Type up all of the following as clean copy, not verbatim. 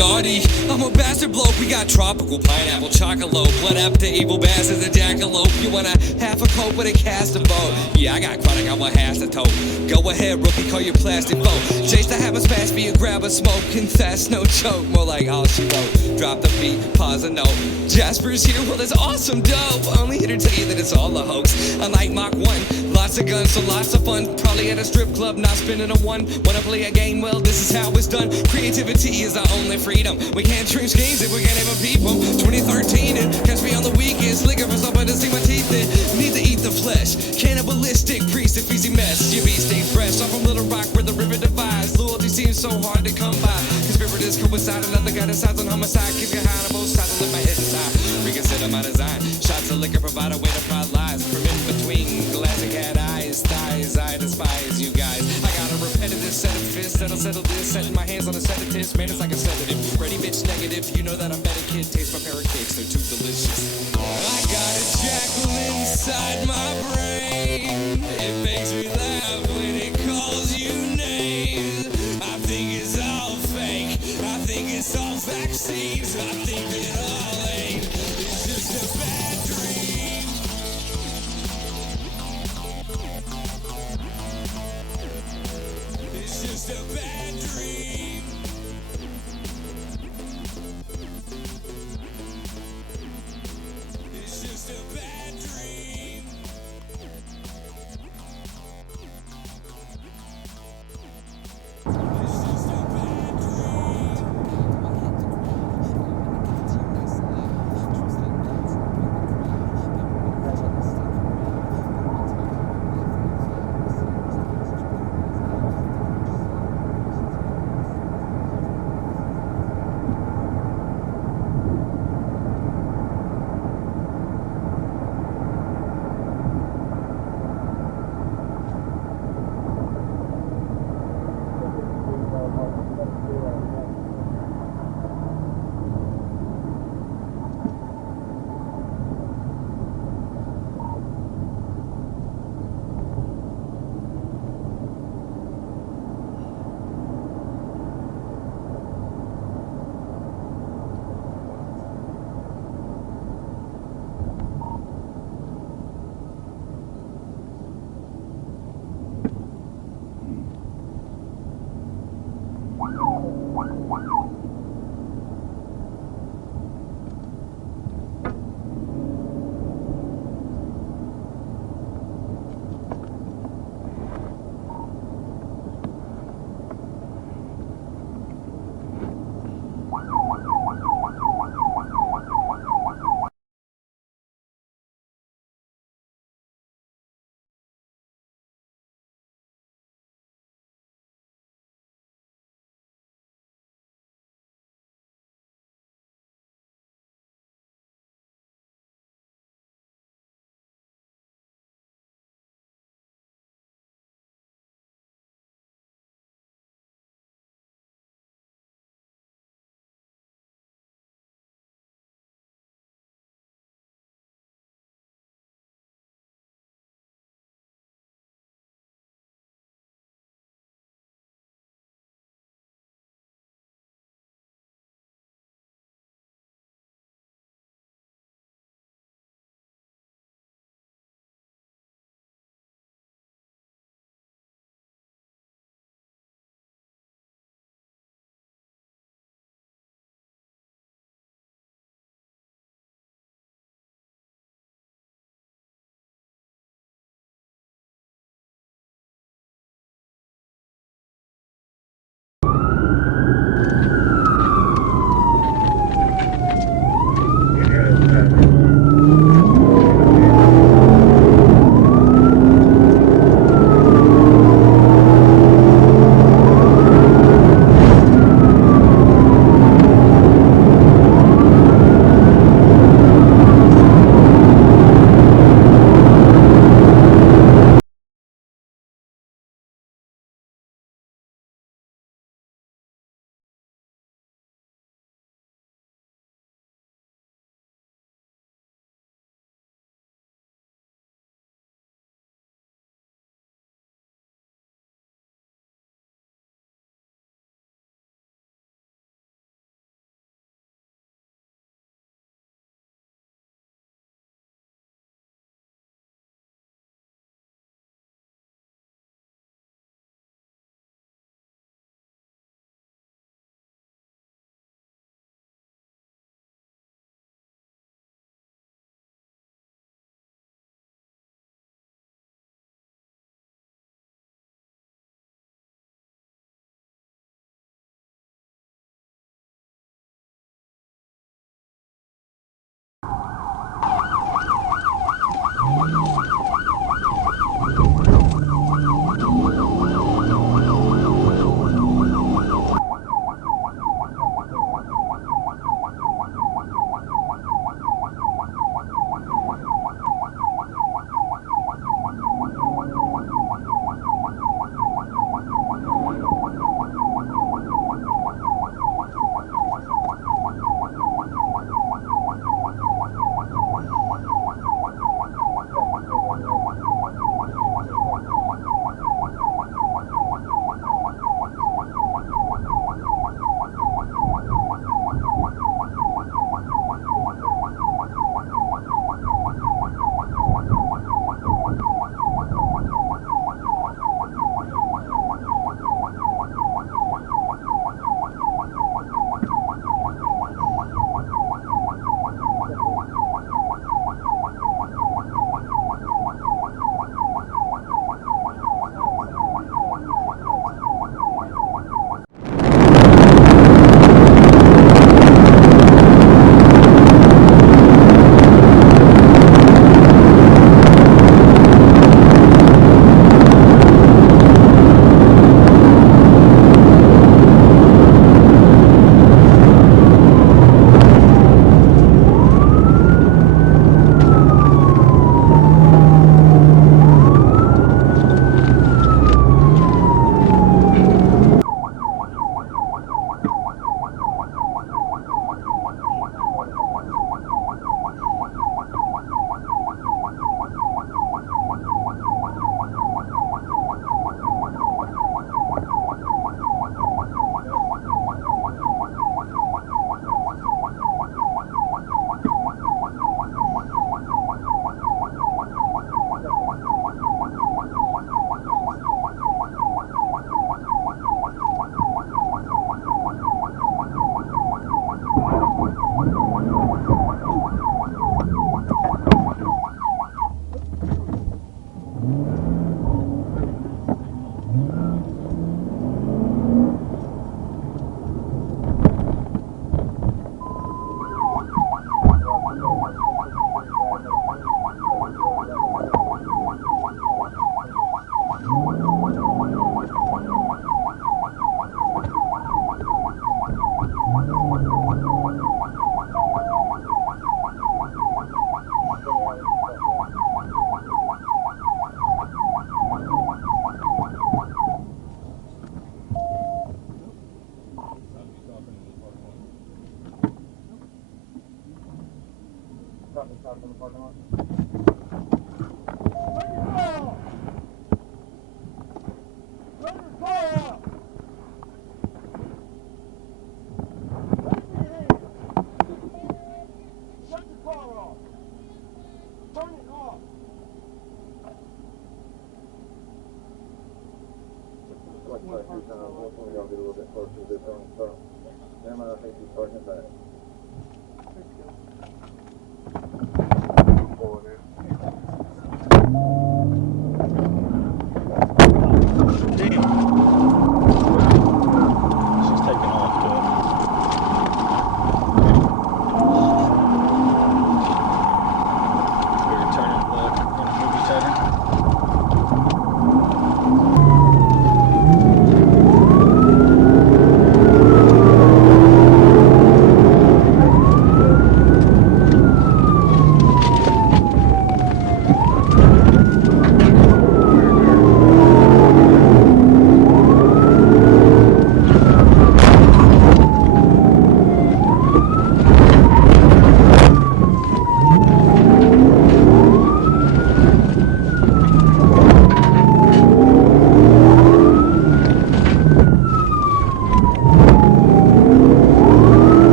Yachty. I'm a bastard bloke, we got tropical pineapple, chocolate, blood up to evil bastards, a jackalope. You want a half a coat with a cast of boat? Yeah, I got chronic, I want half the tote. Go ahead, rookie, call your plastic boat. Chase to have a smash for you, grab a smoke, confess, no choke. More like all she wrote. Drop the beat, pause a note. Jasper's here, well that's awesome, dope. Only here to tell you that it's all a hoax. Unlike Mach 1, lots of guns, so lots of fun. Probably at a strip club, not spending a one. Wanna play a game? Well, this is how it's done. Creativity is our only freedom. We can't dream schemes if we can't even peep them. 2013 and catch me on the weekends. Looking for something to see my teeth in. Need to eat the flesh. Cannibalistic priest, if easy mess. Your beat stay fresh. I'm from Little Rock where the river divides. Loyalty seems so hard to come by. Conspirators coincide, another guy decides on homicide. Keeps get high on both sides, I lift my head aside. Reconsider my design. Shots of liquor provide a way to find lies. From in between glass and cat eyes, thighs, I despise you guys. I got a repetitive set of fists that'll settle this. Setting my hands on a sedative, man, it's like a sedative. Ready, bitch, negative, you know that I'm better, kid. Taste my parrot cakes, they're too delicious. I got a jackal inside my brain. It makes me laugh when it calls you names. I think it's all fake. I think it's all vaccines. I think it all ain't. It's just a bad dream. It's just a bad dream. It's just a bad dream. It's just a bad dream.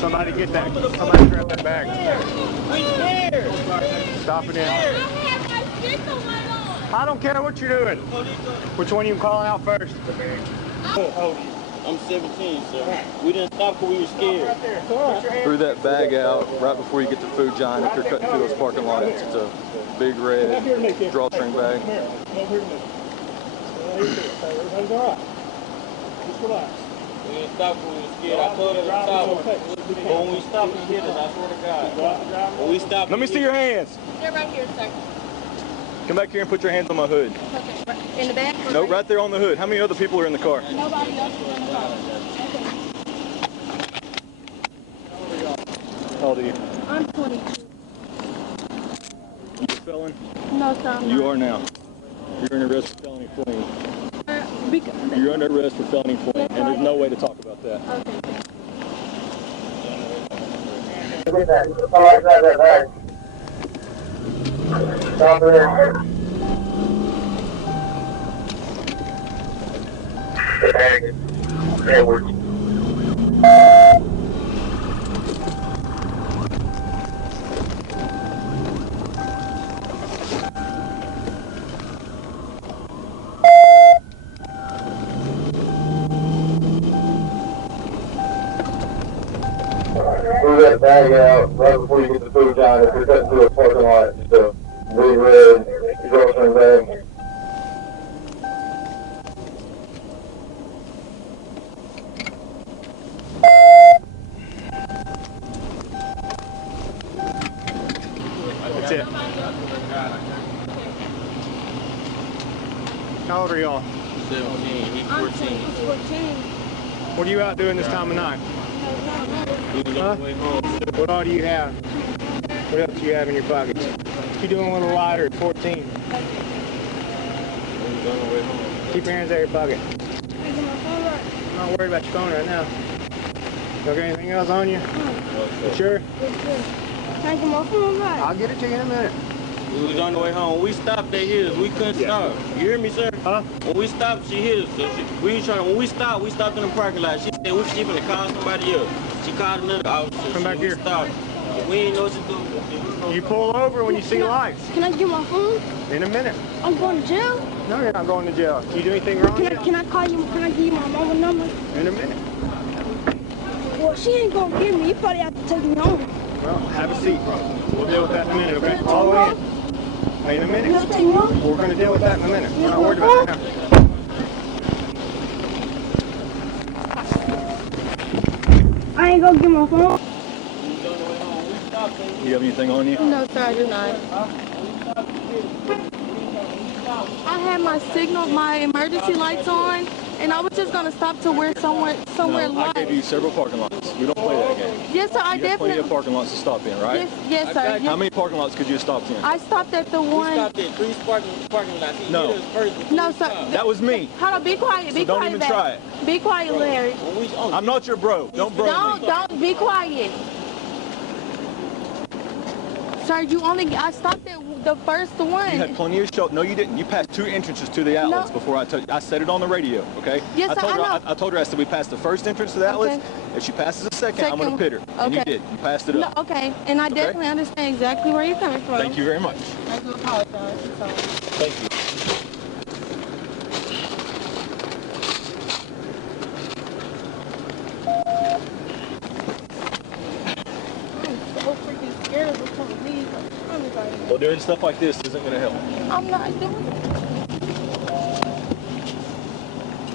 Somebody get that. Somebody grab that bag. Stop it in. I don't care what you're doing. Which one are you calling out first? I'm 17, sir. We didn't stop because we were scared. Threw that bag out right before you get to Food Giant. If you're cutting through those parking lots, it's a big red drawstring bag. Everything's all right. Just relax. We didn't stop because we were scared. I told her to stop. But when we stopped, he hit us. I swear to God. When we stopped, Let me see your hands. They're right here, sir. Come back here and put your hands on my hood. Okay. In the back? No, right there on the hood. How many other people are in the car? Nobody else is in the car. How old are you? I'm 22. You a felon? No, sir. I'm You not. are now. You're under arrest for felony fleeing. Because, You're under arrest for felony fleeing, and there's no way to talk about that. okay. Stop there. Edward. Move that bag out right before you get to Food Giant. If you're cutting through a parking lot, it's a big red drawstring bag. That's it. How old are y'all? 17, he's I'm 14. 14. What are you out doing this time of night? We was on the way home. What all do you have? What else do you have in your pockets? What you doing a little lighter at 14? We was on the way home. Keep your hands out of your pocket. I'm not worried about your phone right now. You got anything else on you? You sure? Can I get my phone back? I'll get it to you in a minute. We was on the way home. We stopped, they hit us. We couldn't stop. You hear me, sir? Huh? When we stopped, she hit us. So we was trying. When we stopped in the parking lot. She said she finna call somebody else. She called another officer. Come back we here. Stopped. We ain't know what to do. You pull over when you see lights. Can I get my phone? In a minute. I'm going to jail. No, you're not going to jail. You do anything wrong yet? Can I call you? Can I give you my mama number? In a minute. Well, she ain't gonna get me. You probably have to take me home. Well, have a seat. We'll deal with that in a minute, okay? All the way in. In a You minute. have to take me home? We're going to deal with that in a minute. We're not worried about that now. I ain't gonna get my phone. You have anything on you? No, sir, I do not. I had my signal, my emergency lights on, and I was just gonna stop to where somewhere I light. gave you several parking lots. We don't play that game. Yes, sir, I You have plenty of definitely. parking lots to stop in, right? Yes, sir. How many parking lots could you have stopped in? I stopped at the We one. stopped at 3 parking lots. He No. hit us first before No, we sir. stopped. That was me. Hold on, be quiet. Be So don't quiet. even Larry. try it. Be quiet, Larry. When we, I'm not your bro. Don't bro me. Don't be quiet. Sir, I stopped at the first one. You had plenty of show. No, you didn't. You passed 2 entrances to the outlets No. before I told you. I said it on the radio, okay? Yes, I sir, told I her. know. I told her. I said we passed the first entrance to the outlets. Okay. If she passes a second, I'm going to pit her. And you Okay. did. You passed it No, up. okay, and I definitely understand exactly where you're coming from. Thank you very much. I do apologize. So. Thank you. I'm so freaking scared of the police. I'm sorry. Well, doing stuff like this isn't going to help. I'm not doing it.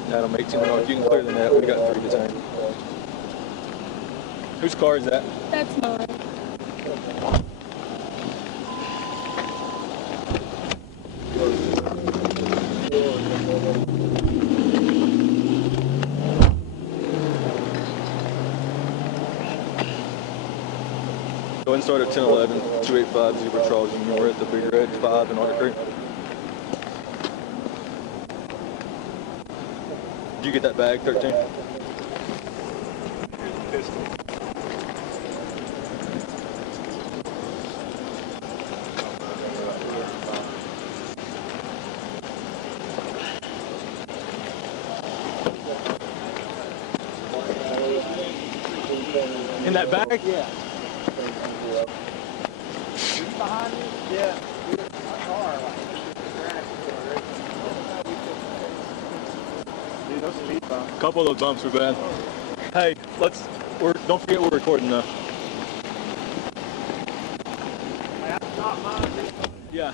That'll 18 minutes. You can clear the net. We got 3 detained. Whose car is that? That's mine. Go ahead and start at 1011, 285 Zebra Charles, and we're at the Big Red 5 in Otter Creek. Did you get that bag, 13? In that bag? Yeah. Behind you? Yeah. My car, like, A couple of those bumps were bad. Hey, don't forget we're recording though. Yeah.